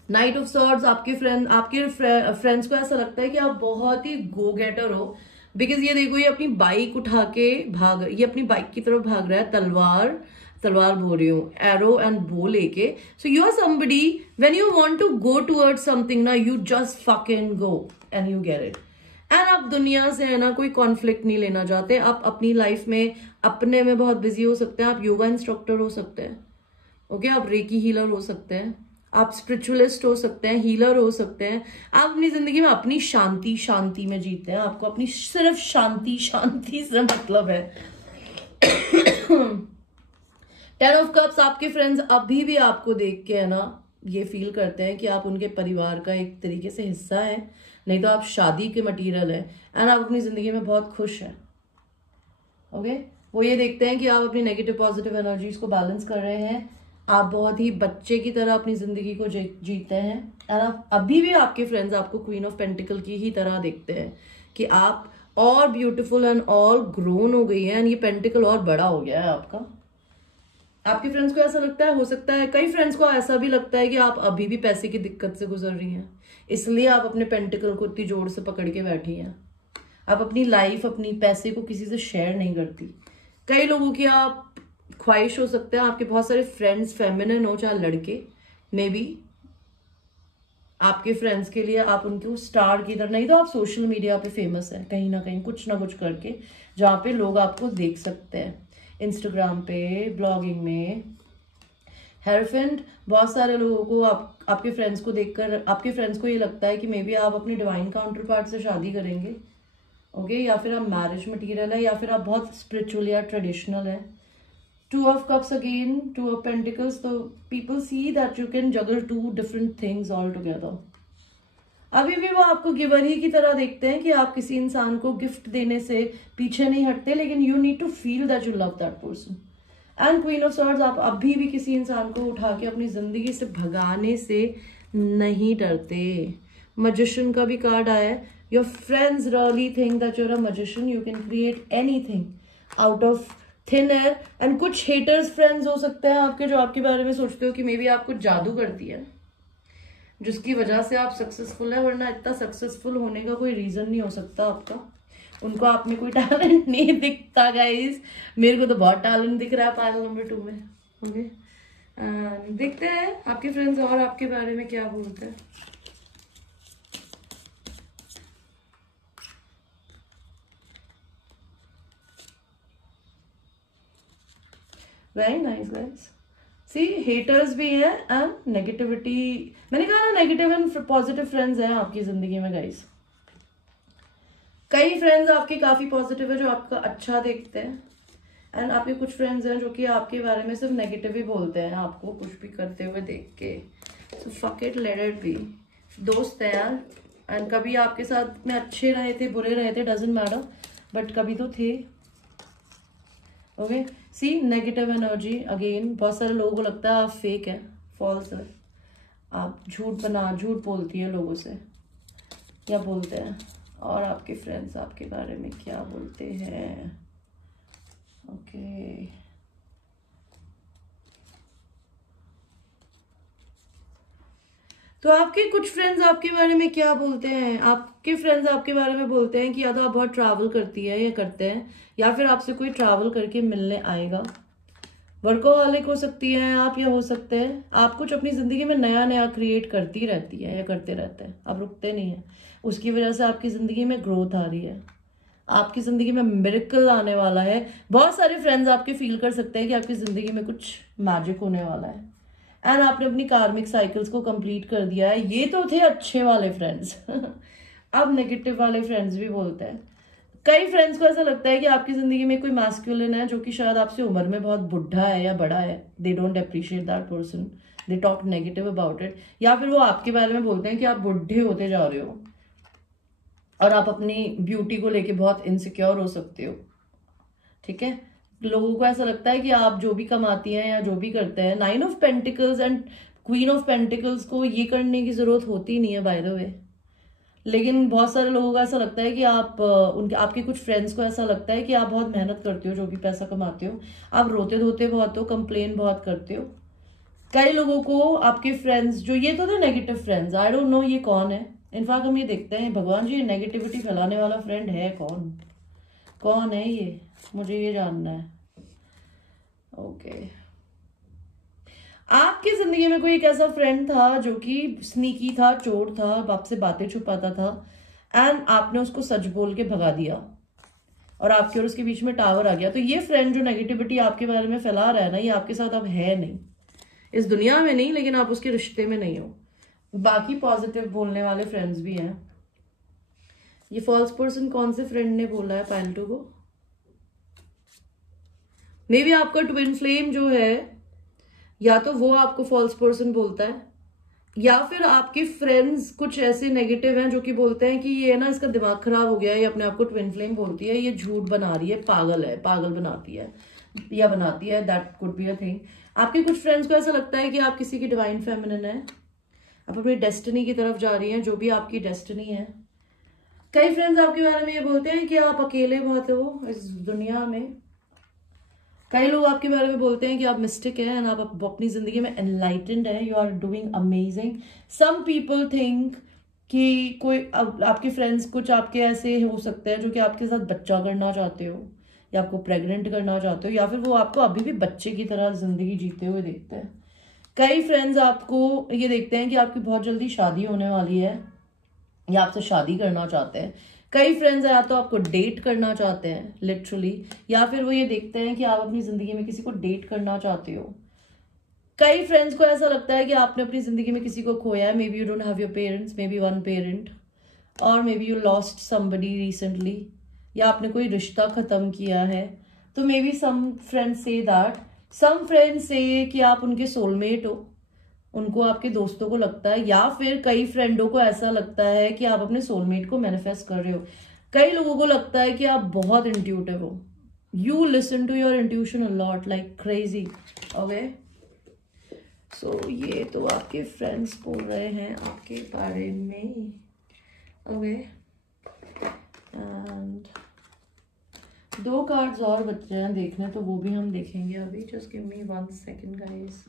नाइट ऑफ सॉर्ड्स, आपके फ्रेंड्स को ऐसा लगता है कि आप बहुत ही गो गेटर हो, बिकॉज ये देखो ये अपनी बाइक उठा के ये अपनी बाइक की तरफ भाग रहा है, तलवार बोल रही हूँ, एरो एंड बो लेके। So you are somebody when you want to go towards something ना, you just fucking go and you get it. And आप दुनिया से है ना कोई कॉन्फ्लिक्ट नहीं लेना चाहते। आप अपनी लाइफ में अपने में बहुत बिजी हो सकते हैं। आप योगा इंस्ट्रक्टर हो सकते हैं, ओके? आप रेकी हीलर हो सकते हैं, आप स्पिरिचुअलिस्ट हो सकते हैं, हीलर हो सकते हैं। आप अपनी जिंदगी में अपनी शांति में जीते हैं। आपको अपनी सिर्फ शांति से मतलब है। 10 of Cups, आपके फ्रेंड्स अभी भी आपको देख के है ना ये फील करते हैं कि आप उनके परिवार का एक तरीके से हिस्सा है, नहीं तो आप शादी के मटीरियल है। एंड आप अपनी जिंदगी में बहुत खुश हैं, ओके? वो ये देखते हैं कि आप अपनी नेगेटिव पॉजिटिव एनर्जीज को बैलेंस कर रहे हैं। आप बहुत ही बच्चे की तरह अपनी जिंदगी को जीते हैं। एंड आप अभी भी आपके फ्रेंड्स आपको क्वीन ऑफ पेंटिकल की ही तरह देखते हैं कि आप और ब्यूटीफुल एंड और ग्रोन हो गई है, एंड ये पेंटिकल और बड़ा हो गया है आपका। आपके फ्रेंड्स को ऐसा लगता है, हो सकता है कई फ्रेंड्स को ऐसा भी लगता है कि आप अभी भी पैसे की दिक्कत से गुजर रही हैं, इसलिए आप अपने पेंटिकल को इतनी जोर से पकड़ के बैठी हैं। आप अपनी लाइफ, अपनी पैसे को किसी से शेयर नहीं करती। कई लोगों की आप ख्वाहिश हो सकते हैं आपके बहुत सारे फ्रेंड्स फेमिनिन हो, चाहे लड़के, मे बी आपके फ्रेंड्स के लिए आप उनको स्टार की तरह, नहीं तो आप सोशल मीडिया पे फेमस है कहीं ना कुछ करके, जहाँ पे लोग आपको देख सकते हैं, इंस्टाग्राम पे, ब्लॉगिंग में। हेरफेंड, बहुत सारे लोगों को आपके फ्रेंड्स को देखकर आपके फ्रेंड्स को ये लगता है कि मे बी आप अपने डिवाइन काउंटर पार्ट से शादी करेंगे, ओके, या फिर आप मैरिज मटीरियल है, या फिर आप बहुत स्पिरिचुअल या ट्रेडिशनल है। Two of cups again, two of pentacles, तो people see that you can juggle two different things all together. अभी भी वो आपको गिवर ही की तरह देखते हैं कि आप किसी इंसान को गिफ्ट देने से पीछे नहीं हटते, लेकिन you need to feel that you love that person. And queen of swords, आप अभी भी किसी इंसान को उठा के अपनी जिंदगी से भगाने से नहीं डरते। मजिशियन का भी कार्ड आया है। Your friends really think that you're a magician, you can create anything out of thin air. And कुछ हेटर्स फ्रेंड्स हो सकते हैं आपके, जो आपके बारे में सोचते हो कि मे बी आप कुछ जादू करती है जिसकी वजह से आप सक्सेसफुल है, वरना इतना सक्सेसफुल होने का कोई रीजन नहीं हो सकता आपका। उनको आप में कोई टैलेंट नहीं दिखता गाइस, मेरे को तो बहुत टैलेंट दिख रहा है पायल नंबर 2 में। ओके, देखते हैं आपके फ्रेंड्स और आपके बारे में क्या बोलते हैं। Very nice guys. See, haters भी हैं एंड नेगेटिविटी, मैंने कहा ना नेगेटिव एंड पॉजिटिव फ्रेंड्स हैं आपकी जिंदगी में गाइस। कई फ्रेंड्स आपके काफी पॉजिटिव है जो आपका अच्छा देखते हैं, एंड आपके कुछ फ्रेंड्स हैं जो कि आपके बारे में सिर्फ नेगेटिव ही बोलते हैं आपको कुछ भी करते हुए देख के। सो fuck it, let it be. दोस्त है यार, एंड कभी आपके साथ में अच्छे रहे थे, बुरे रहे थे, डजेंट मैटर, बट कभी तो थे। ओके, सी, नेगेटिव एनर्जी अगेन। बहुत सारे लोगों को लगता है आप फेक है, फॉल्स है, आप झूठ बोलती है लोगों से, क्या बोलते हैं। और आपके फ्रेंड्स आपके बारे में क्या बोलते हैं। ओके, तो आपके कुछ फ्रेंड्स आपके बारे में क्या बोलते हैं। आपके फ्रेंड्स आपके बारे में बोलते हैं कि या तो आप बहुत ट्रैवल करती है या करते हैं, या फिर आपसे कोई ट्रैवल करके मिलने आएगा। वर्कोहॉलिक हो सकती हैं आप, या हो सकते हैं आप कुछ अपनी जिंदगी में नया नया क्रिएट करती रहती है या करते रहते हैं, आप रुकते नहीं हैं। उसकी वजह से आपकी जिंदगी में ग्रोथ आ रही है, आपकी जिंदगी में मिरेकल आने वाला है। बहुत सारे फ्रेंड्स आपके फील कर सकते हैं कि आपकी जिंदगी में कुछ मैजिक होने वाला है, एंड आपने अपनी कार्मिक साइकिल्स को कंप्लीट कर दिया है। ये तो थे अच्छे वाले फ्रेंड्स अब नेगेटिव वाले फ्रेंड्स भी बोलते हैं। कई फ्रेंड्स को ऐसा लगता है कि आपकी जिंदगी में कोई मैस्कुलिन है जो कि शायद आपसे उम्र में बहुत बुढ़ा है या बड़ा है। They don't appreciate that person, they talk negative about it. या फिर वो आपके बारे में बोलते हैं कि आप बुढ़े होते जा रहे हो और आप अपनी ब्यूटी को लेके बहुत इनसिक्योर हो सकते हो। ठीक है, लोगों को ऐसा लगता है कि आप जो भी कमाती हैं या जो भी करते हैं, 9 of pentacles and queen of pentacles को ये करने की जरूरत होती नहीं है बाय द वे। लेकिन बहुत सारे लोगों को ऐसा लगता है कि आपके कुछ फ्रेंड्स को ऐसा लगता है कि आप बहुत मेहनत करते हो, जो भी पैसा कमाते हो, आप रोते धोते बहुत हो, कंप्लेन बहुत करते हो। कई लोगों को आपके फ्रेंड्स, जो ये तो थे negative friends, I don't no ये कौन है। इनफैक्ट हम ये देखते हैं, भगवान जी, ये नेगेटिविटी फैलाने वाला फ्रेंड है कौन है ये, मुझे ये जानना है। ओके, आपकी जिंदगी में कोई एक ऐसा फ्रेंड था जो कि स्नीकी था, चोर था, आपसे बातें छुपाता था, एंड आपने उसको सच बोल के भगा दिया और आपके और उसके बीच में टावर आ गया। तो ये फ्रेंड जो नेगेटिविटी आपके बारे में फैला रहा है ना, ये आपके साथ अब है नहीं, इस दुनिया में नहीं, लेकिन आप उसके रिश्ते में नहीं हो। बाकी पॉजिटिव बोलने वाले फ्रेंड्स भी हैं। ये फॉल्स पर्सन कौन से फ्रेंड ने बोला है पैल्टो को? मे बी आपका ट्विन फ्लेम जो है, या तो वो आपको फॉल्स पर्सन बोलता है, या फिर आपके फ्रेंड्स कुछ ऐसे नेगेटिव हैं जो कि बोलते हैं कि ये ना इसका दिमाग खराब हो गया है, ये अपने आप को ट्विन फ्लेम बोलती है, ये झूठ बना रही है, पागल बनाती है या बनाती है। That could be a thing. आपके कुछ फ्रेंड्स को ऐसा लगता है कि आप किसी की डिवाइन फेमिनिन है, आप अपनी डेस्टिनी की तरफ जा रही हैं, जो भी आपकी डेस्टिनी है। कई फ्रेंड्स आपके बारे में ये बोलते हैं कि आप अकेले बहुत हो इस दुनिया में। कई लोग आपके बारे में बोलते हैं कि आप मिस्टिक है एंड आप अपनी जिंदगी में एनलाइटेंड है, you are doing amazing. Some people think कि कोई आपके फ्रेंड्स कुछ आपके ऐसे हो सकते हैं जो कि आपके साथ बच्चा करना चाहते हो, या आपको प्रेग्नेंट करना चाहते हो, या फिर वो आपको अभी भी बच्चे की तरह जिंदगी जीते हुए देखते हैं। कई फ्रेंड्स आपको ये देखते हैं कि आपकी बहुत जल्दी शादी होने वाली है या आपसे शादी करना चाहते हैं। कई फ्रेंड्स या तो आपको डेट करना चाहते हैं लिटरली, या फिर वो ये देखते हैं कि आप अपनी जिंदगी में किसी को डेट करना चाहते हो। कई फ्रेंड्स को ऐसा लगता है कि आपने अपनी जिंदगी में किसी को खोया है। May be you don't have your parents, maybe one parent, or may be you lost somebody recently, या आपने कोई रिश्ता खत्म किया है। तो मे बी सम फ्रेंड्स से दैट, सम फ्रेंड्स से कि आप उनके सोलमेट हो, उनको आपके दोस्तों को लगता है, या फिर कई फ्रेंडों को ऐसा लगता है कि आप अपने सोलमेट को मैनिफेस्ट कर रहे हो। कई लोगों को लगता है कि आप बहुत इंट्यूटिव हो, you listen to your intuition a lot like crazy. Okay, so ये तो आपके फ्रेंड्स बोल रहे हैं आपके बारे में। ओके, एंड 2 कार्ड्स और बचे हैं देखने, तो वो भी हम देखेंगे अभी। Just give me 1 second guys.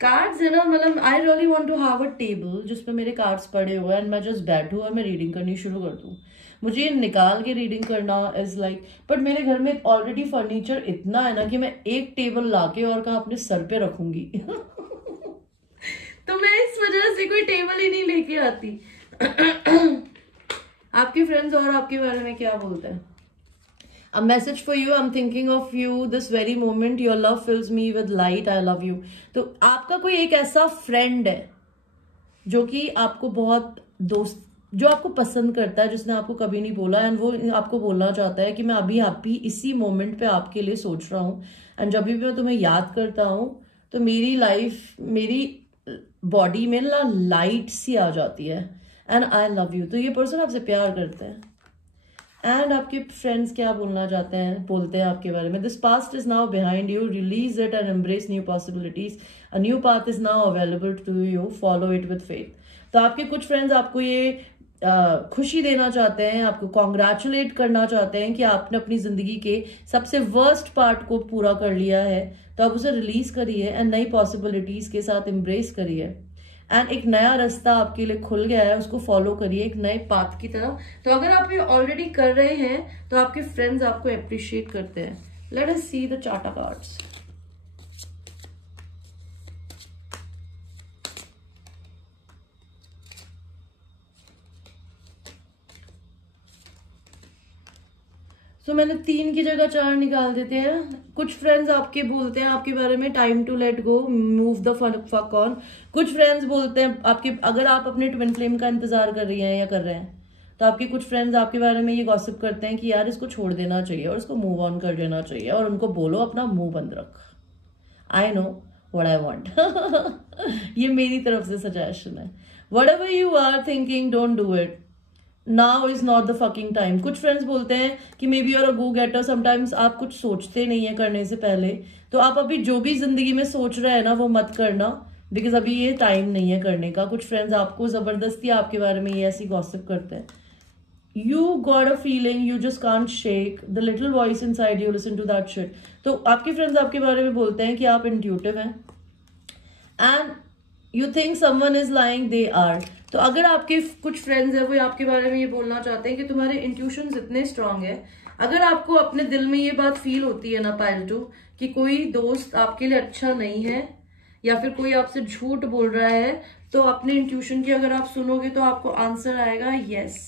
Cards है ना, मतलब I really want to have a table जिसपे मेरे कार्ड्स पड़े हुए हैं एंड मैं जस्ट बैठूं और मैं रीडिंग करनी शुरू कर दूं। मुझे ये निकाल के रीडिंग करना इज लाइक, बट मेरे घर में ऑलरेडी फर्नीचर इतना है ना कि मैं एक टेबल लाके और कहा अपने सर पे रखूंगी तो मैं इस वजह से कोई टेबल ही नहीं लेके आती आपके फ्रेंड्स और आपके बारे में क्या बोलते हैं? A message for you, I'm thinking of you this very moment, your love fills me with light, I love you। तो आपका कोई एक ऐसा फ्रेंड है जो कि आपको बहुत दोस्त, जो आपको पसंद करता है, जिसने आपको कभी नहीं बोला एंड वो आपको बोलना चाहता है कि मैं अभी इसी मोमेंट पे आपके लिए सोच रहा हूँ, एंड जब भी मैं तुम्हें याद करता हूँ तो मेरी लाइफ, मेरी बॉडी में ना लाइट सी आ जाती है, एंड आई लव यू। तो ये पर्सन आपसे प्यार करते हैं। एंड आपके फ्रेंड्स क्या बोलते हैं आपके बारे में? This past is now behind you, release it and embrace new possibilities, a new path is now available to you, follow it with faith. तो आपके कुछ फ्रेंड्स आपको ये खुशी देना चाहते हैं, आपको कॉन्ग्रेचुलेट करना चाहते हैं कि आपने अपनी जिंदगी के सबसे वर्स्ट पार्ट को पूरा कर लिया है, तो आप उसे रिलीज करिए एंड नई पॉसिबिलिटीज के साथ एम्ब्रेस करिए, एंड एक नया रास्ता आपके लिए खुल गया है, उसको फॉलो करिए एक नए पाथ की तरह। तो अगर आप ये ऑलरेडी कर रहे हैं तो आपके फ्रेंड्स आपको अप्रिशिएट करते हैं। Late us see the chart cards. तो मैंने 3 की जगह 4 निकाल देते हैं। कुछ फ्रेंड्स आपके बोलते हैं आपके बारे में time to let go, move the fuck on. कुछ फ्रेंड्स बोलते हैं आपके, अगर आप अपने ट्विन फ्लेम का इंतजार कर रही हैं या कर रहे हैं, तो आपके कुछ फ्रेंड्स आपके बारे में ये गॉसिप करते हैं कि यार इसको छोड़ देना चाहिए और इसको मूव ऑन कर देना चाहिए, और उनको बोलो अपना मुंह बंद रख। I know what I want ये मेरी तरफ से सजेशन है। Whatever you are thinking, don't do it, now is not the fucking time. कुछ फ्रेंड्स बोलते हैं कि may be you're a go getter, sometimes आप कुछ सोचते नहीं है करने से पहले, तो आप अभी जो भी जिंदगी में सोच रहे हैं ना वो मत करना, बिकॉज अभी ये टाइम नहीं है करने का। कुछ फ्रेंड्स आपको जबरदस्ती आपके बारे में ये ऐसी गॉसिप करते हैं। You got a feeling you just can't shake, the little voice inside you, listen to that shit। तो आपके फ्रेंड्स आपके बारे में बोलते हैं कि आप इंट्यूटिव हैं and you think someone is lying, they are. तो अगर आपके कुछ फ्रेंड्स हैं वो आपके बारे में ये बोलना चाहते हैं कि तुम्हारे इंट्यूशंस इतने स्ट्रांग है, अगर आपको अपने दिल में ये बात फील होती है ना पायल टू, कि कोई दोस्त आपके लिए अच्छा नहीं है या फिर कोई आपसे झूठ बोल रहा है, तो अपने इंट्यूशन की अगर आप सुनोगे तो आपको आंसर आएगा यस।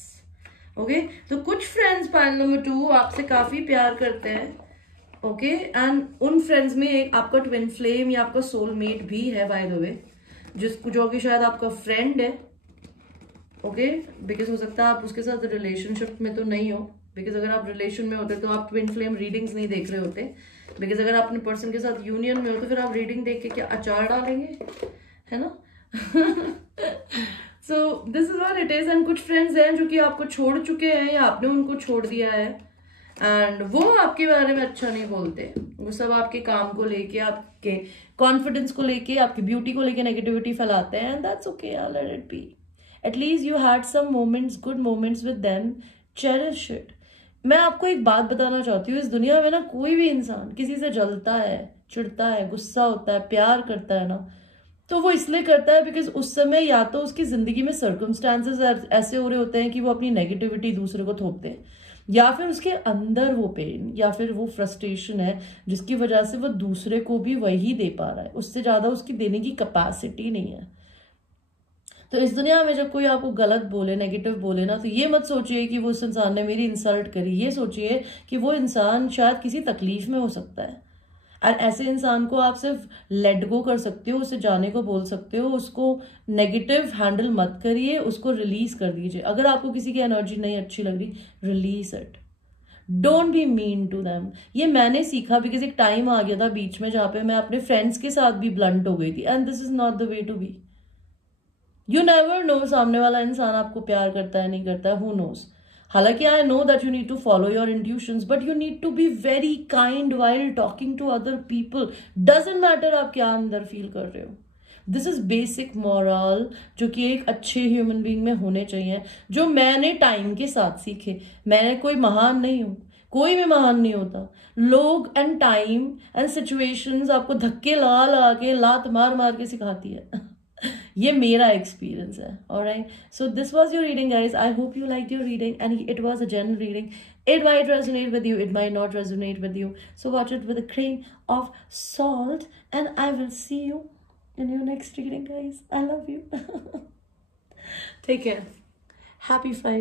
ओके, तो कुछ फ्रेंड्स पायल नंबर 2 आपसे काफी प्यार करते हैं। ओके, एंड उन फ्रेंड्स में एक आपका ट्विन फ्लेम या आपका सोलमेट भी है बाय द वे, जो कि शायद आपका फ्रेंड है। ओके, बिकॉज हो सकता है आप उसके साथ रिलेशनशिप में तो नहीं हो, बिकॉज अगर आप रिलेशन में होते तो आप ट्विन फ्लेम रीडिंग्स नहीं देख रहे होते, बिकॉज अगर आप अपने पर्सन के साथ यूनियन में हो तो फिर आप रीडिंग देख के क्या अचार डालेंगे, है ना so this is what it is. And कुछ फ्रेंड्स हैं जो कि आपको छोड़ चुके हैं या आपने उनको छोड़ दिया है, एंड वो आपके बारे में अच्छा नहीं बोलते। वो सब आपके काम को लेके, आपके कॉन्फिडेंस को लेके, आपकी ब्यूटी को लेके नेगेटिविटी फैलाते हैं, and that's okay, let it be. At least you had some moments, good moments with them, cherish it। मैं आपको एक बात बताना चाहती हूँ, इस दुनिया में ना कोई भी इंसान किसी से जलता है चिढ़ता है, गुस्सा होता है, प्यार करता है ना, तो वो इसलिए करता है बिकॉज उस समय या तो उसकी जिंदगी में सर्कमस्टांसेस ऐसे हो रहे होते हैं कि वो अपनी नेगेटिविटी दूसरे को थोपते हैं, या फिर उसके अंदर वो पेन या फिर वो फ्रस्ट्रेशन है जिसकी वजह से वो दूसरे को भी वही दे पा रहा है, उससे ज्यादा उसकी देने की कैपेसिटी नहीं है। तो इस दुनिया में जब कोई आपको गलत बोले, नेगेटिव बोले ना, तो ये मत सोचिए कि वो उस इंसान ने मेरी इंसल्ट करी, ये सोचिए कि वो इंसान शायद किसी तकलीफ में हो सकता है, और ऐसे इंसान को आप सिर्फ लेट गो कर सकते हो, उसे जाने को बोल सकते हो, उसको नेगेटिव हैंडल मत करिए, उसको रिलीज कर दीजिए। अगर आपको किसी की एनर्जी नहीं अच्छी लग रही, release it, don't be mean to them. ये मैंने सीखा बिकॉज एक टाइम आ गया था बीच में जहां पे मैं अपने फ्रेंड्स के साथ भी ब्लंट हो गई थी, and this is not the way to be. You never know सामने वाला इंसान आपको प्यार करता है नहीं करता है, हु नोज। हालांकि I know that you need to follow your intuitions, but you need to be very kind while talking to other people. Doesn't matter आप क्या अंदर फील कर रहे हो। दिस इज बेसिक मॉरल जो कि एक अच्छे ह्यूमन बीइंग में होने चाहिए, जो मैंने टाइम के साथ सीखे। मैं कोई महान नहीं हूं, कोई भी महान नहीं होता। लोग एंड टाइम एंड सिचुएशंस आपको धक्के लगा लगा के, लात मार मार के सिखाती है। ये मेरा एक्सपीरियंस है। Alright, so this was your reading guys. I hope you liked your reading and it was a general reading. It might resonate with you, it might not resonate with you. So watch it with a grain of salt and I will see you in your next reading, guys. I love you. Take care. Happy Friday.